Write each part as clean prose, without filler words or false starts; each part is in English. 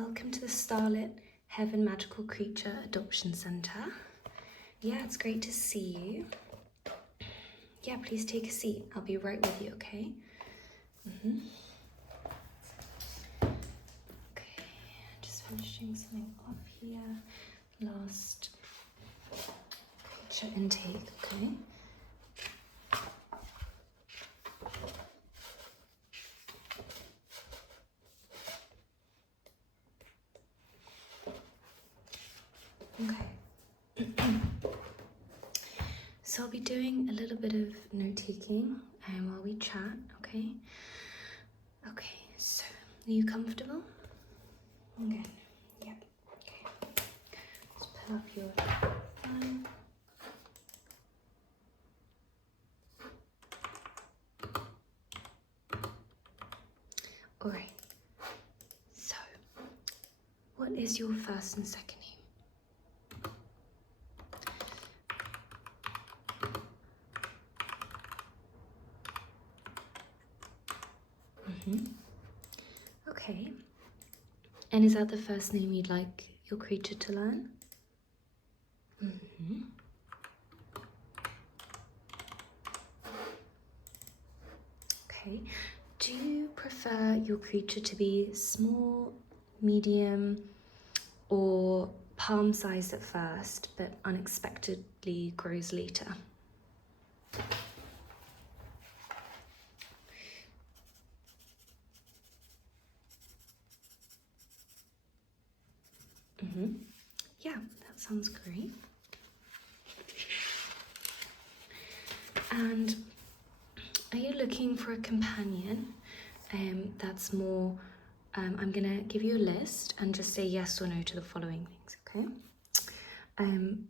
welcome to the Starlit Heaven Magical Creature Adoption Center. Yeah, it's great to see you. Yeah, please take a seat. I'll be right with you, okay? Okay, just finishing something off here. Last creature intake, okay? Okay. So I'll be doing a little bit of note-taking while we chat, okay? Okay, so are you comfortable? Okay, yeah, okay. Let's pull up your file. All right, so what is your first and second name? Okay, and is that the first name you'd like your creature to learn? Okay, do you prefer your creature to be small, medium, or palm-sized at first, but unexpectedly grows later? Yeah, that sounds great. And are you looking for a companion that's more, I'm gonna give you a list and just say yes or no to the following things, okay?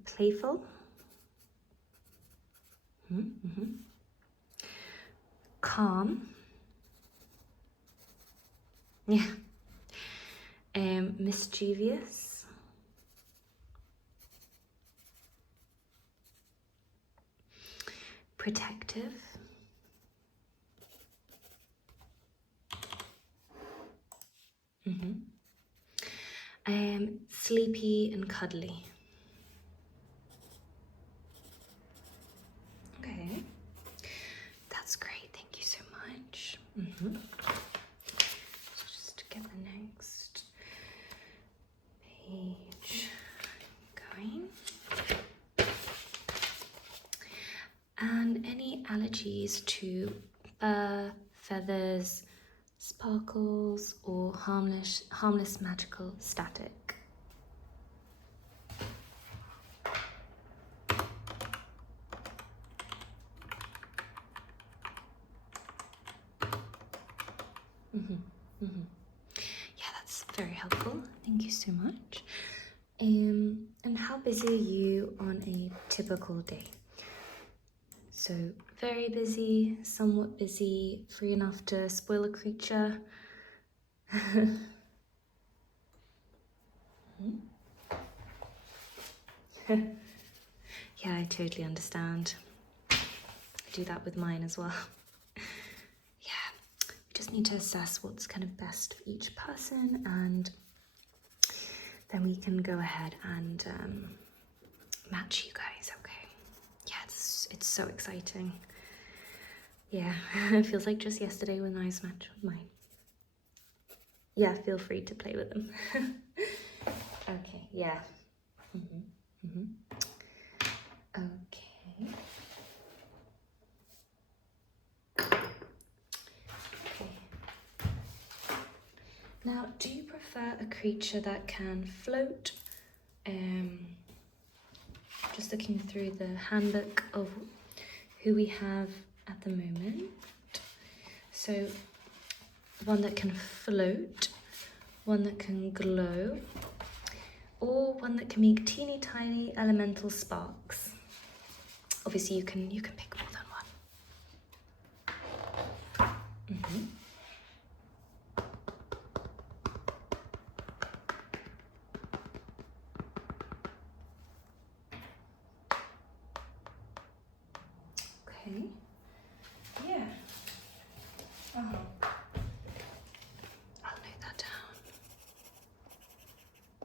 Playful. Calm. Yeah. Mischievous. Protective. Sleepy and cuddly. Okay, that's great. Thank you so much. So just get the next page going. And any allergies to fur, feathers, sparkles, or harmless magical static? Yeah, that's very helpful. Thank you so much. And how busy are you on a typical day? So very busy, somewhat busy, free enough to spoil a creature. Yeah, I totally understand. I do that with mine as well. Yeah, we just need to assess what's kind of best for each person, and then we can go ahead and match you guys, okay? Yeah, it's so exciting. Yeah, it feels like just yesterday when I was matched with mine. Yeah, feel free to play with them. Okay, yeah. Okay. Now, do you prefer a creature that can float? Just looking through the handbook of who we have at the moment. So, one that can float, one that can glow, or one that can make teeny tiny elemental sparks. Obviously, you can pick more than one. Okay. Yeah. I'll note that down.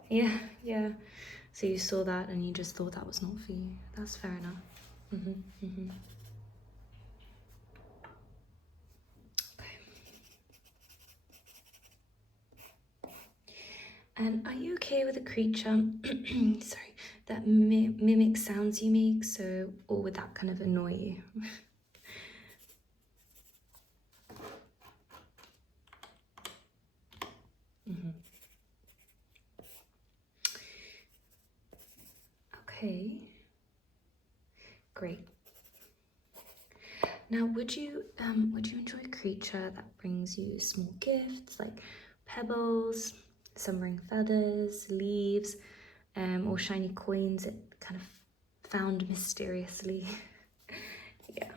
Yeah, yeah. So you saw that and you just thought that was not for you. That's fair enough. Okay. And are you okay with a creature, sorry, that mimics sounds you make? So, or would that kind of annoy you? Okay, great. Now, would you enjoy a creature that brings you small gifts like pebbles, submarine feathers, leaves, or shiny coins that kind of found mysteriously? Yeah.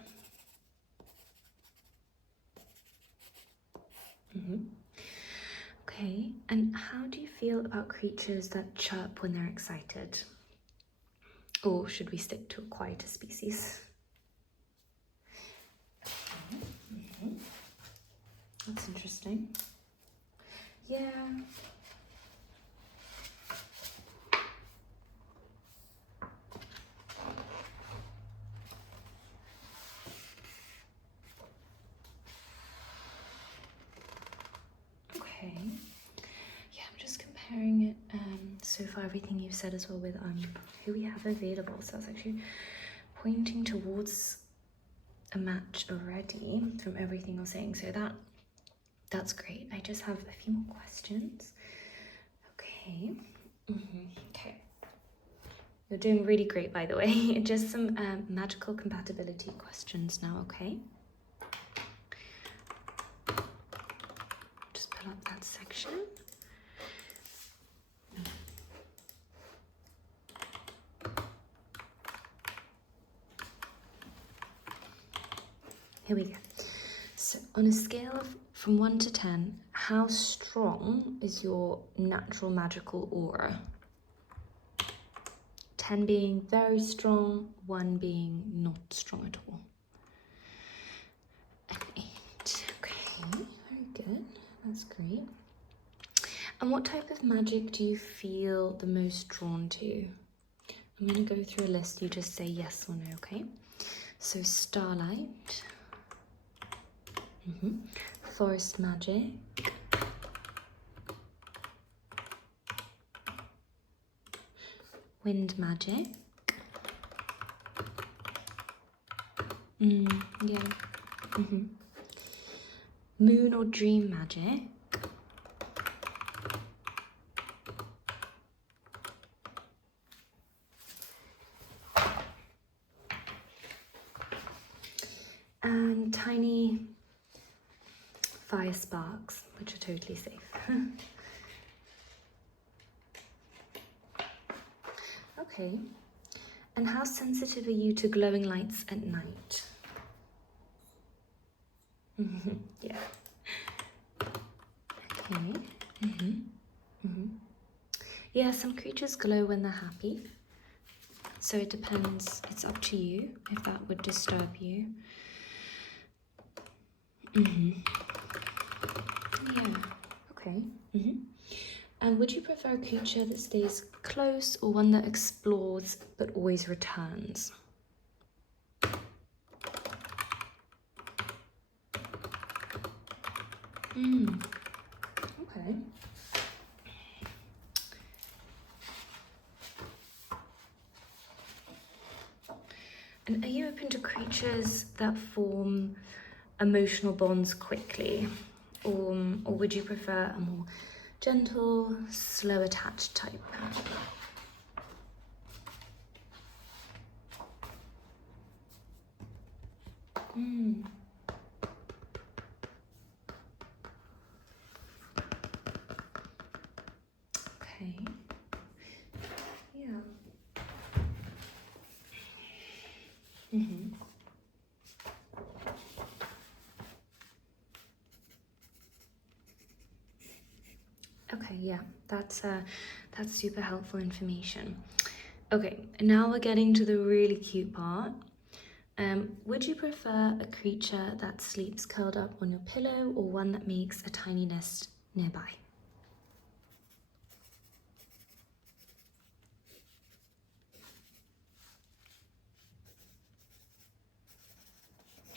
Okay. And how do you feel about creatures that chirp when they're excited? Or should we stick to a quieter species? That's interesting. Yeah. Okay. Yeah, I'm just comparing it so far, everything you've said as well with who we have available. So that's actually pointing towards a match already from everything you're saying. So that's great. I just have a few more questions. Okay. Okay. You're doing really great, by the way. Just some magical compatibility questions now, okay? Just pull up that section. Here we go. So on a scale of from 1 to 10, how strong is your natural magical aura? 10 being very strong, 1 being not strong at all. An 8. Okay, very good. That's great. And what type of magic do you feel the most drawn to? I'm going to go through a list. You just say yes or no, okay? So starlight, forest magic, wind magic, yeah, moon or dream magic, and tiny fire sparks, which are totally safe. Okay. And how sensitive are you to glowing lights at night? Yeah. Okay. Yeah, some creatures glow when they're happy. So it depends. It's up to you if that would disturb you. Yeah. Okay. And would you prefer a creature that stays close or one that explores but always returns? Okay. And are you open to creatures that form emotional bonds quickly? Or would you prefer a more gentle, slow attached type? Okay. Yeah. Okay, yeah, that's super helpful information. Okay, now we're getting to the really cute part. Would you prefer a creature that sleeps curled up on your pillow or one that makes a tiny nest nearby?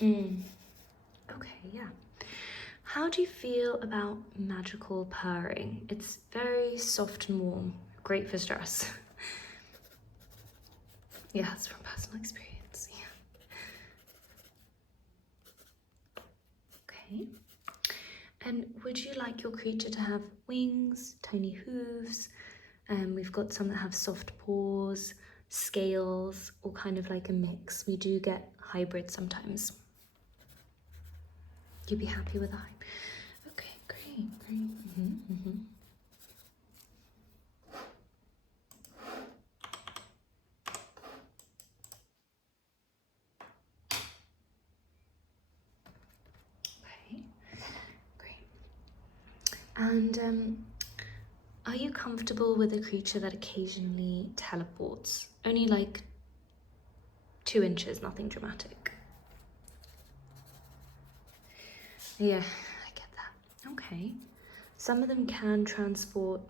Okay, yeah. How do you feel about magical purring? It's very soft and warm, great for stress. Yeah, it's from personal experience. Yeah. Okay. And would you like your creature to have wings, tiny hooves? We've got some that have soft paws, scales, or kind of like a mix. We do get hybrids sometimes. You'd be happy with a hybrid? Okay, great, great. Okay, great. And are you comfortable with a creature that occasionally teleports? Only like 2 inches, nothing dramatic. Yeah, I get that. Okay. Some of them can teleport,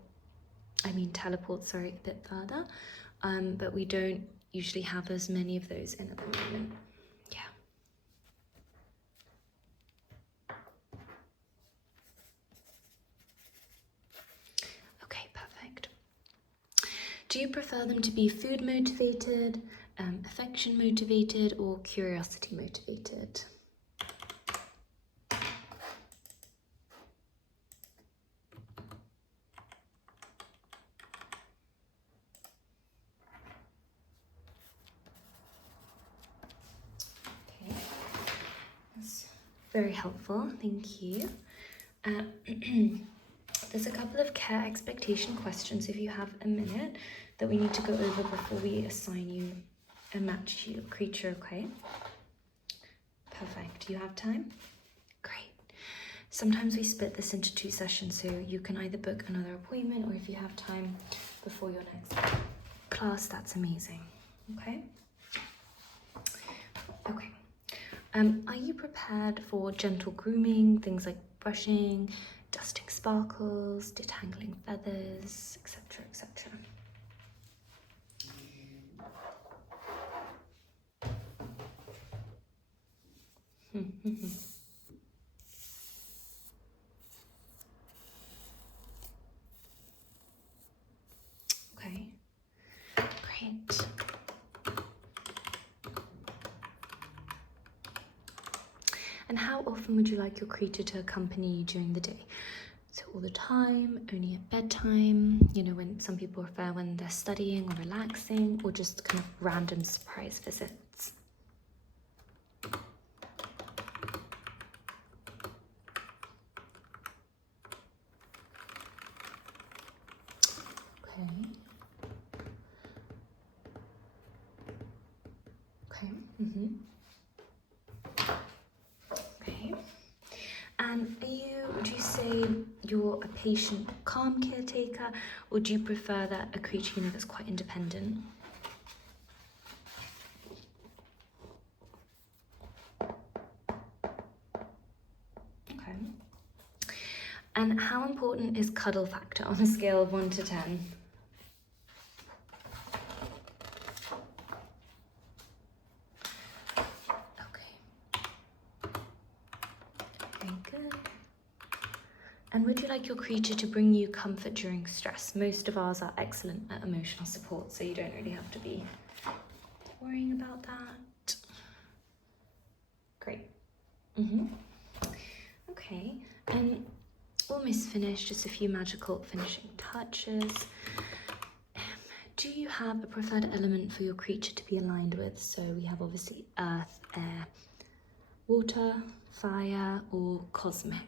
sorry, a bit further, but we don't usually have as many of those in at the moment. Yeah. Okay, perfect. Do you prefer them to be food motivated, affection motivated, or curiosity motivated? Okay, that's very helpful, thank you. There's a couple of care expectation questions, if you have a minute, that we need to go over before we assign you a match to your creature, okay? Perfect. Do you have time? Great. Sometimes we split this into 2 sessions, so you can either book another appointment, or if you have time before your next class, that's amazing. Okay? Okay. Are you prepared for gentle grooming, things like brushing, dusting sparkles, detangling feathers, etc., etc.? Okay, great. And how often would you like your creature to accompany you during the day? So all the time, only at bedtime, you know, when some people prefer when they're studying or relaxing, or just kind of random surprise visits? Okay. Okay. Okay. And would you say you're a patient, calm caretaker, or do you prefer that a creature, you know, that's quite independent? Okay. And how important is cuddle factor on a scale of 1 to 10? Okay. Very good. And would you like your creature to bring you comfort during stress? Most of ours are excellent at emotional support, so you don't really have to be worrying about that. Great. Okay, and almost finished, just a few magical finishing touches. Do you have a preferred element for your creature to be aligned with? So we have obviously earth, air, water, fire, or cosmic.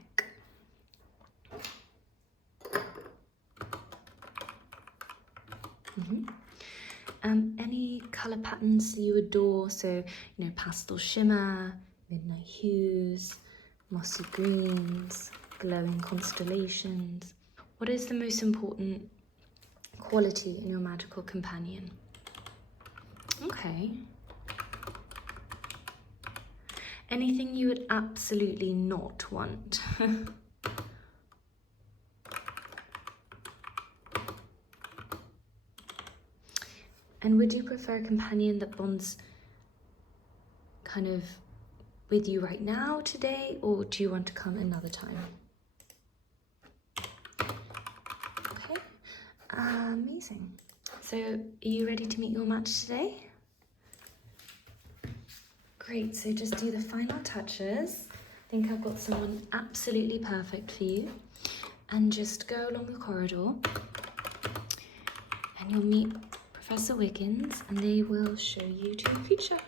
Any color patterns you adore? So, you know, pastel shimmer, midnight hues, mossy greens, glowing constellations. What is the most important quality in your magical companion? Okay. Anything you would absolutely not want? And would you prefer a companion that bonds kind of with you right now today, or do you want to come another time? Okay, amazing. So are you ready to meet your match today? Great, so just do the final touches. I think I've got someone absolutely perfect for you. And just go along the corridor and you'll meet Professor Wiggins and they will show you to the future.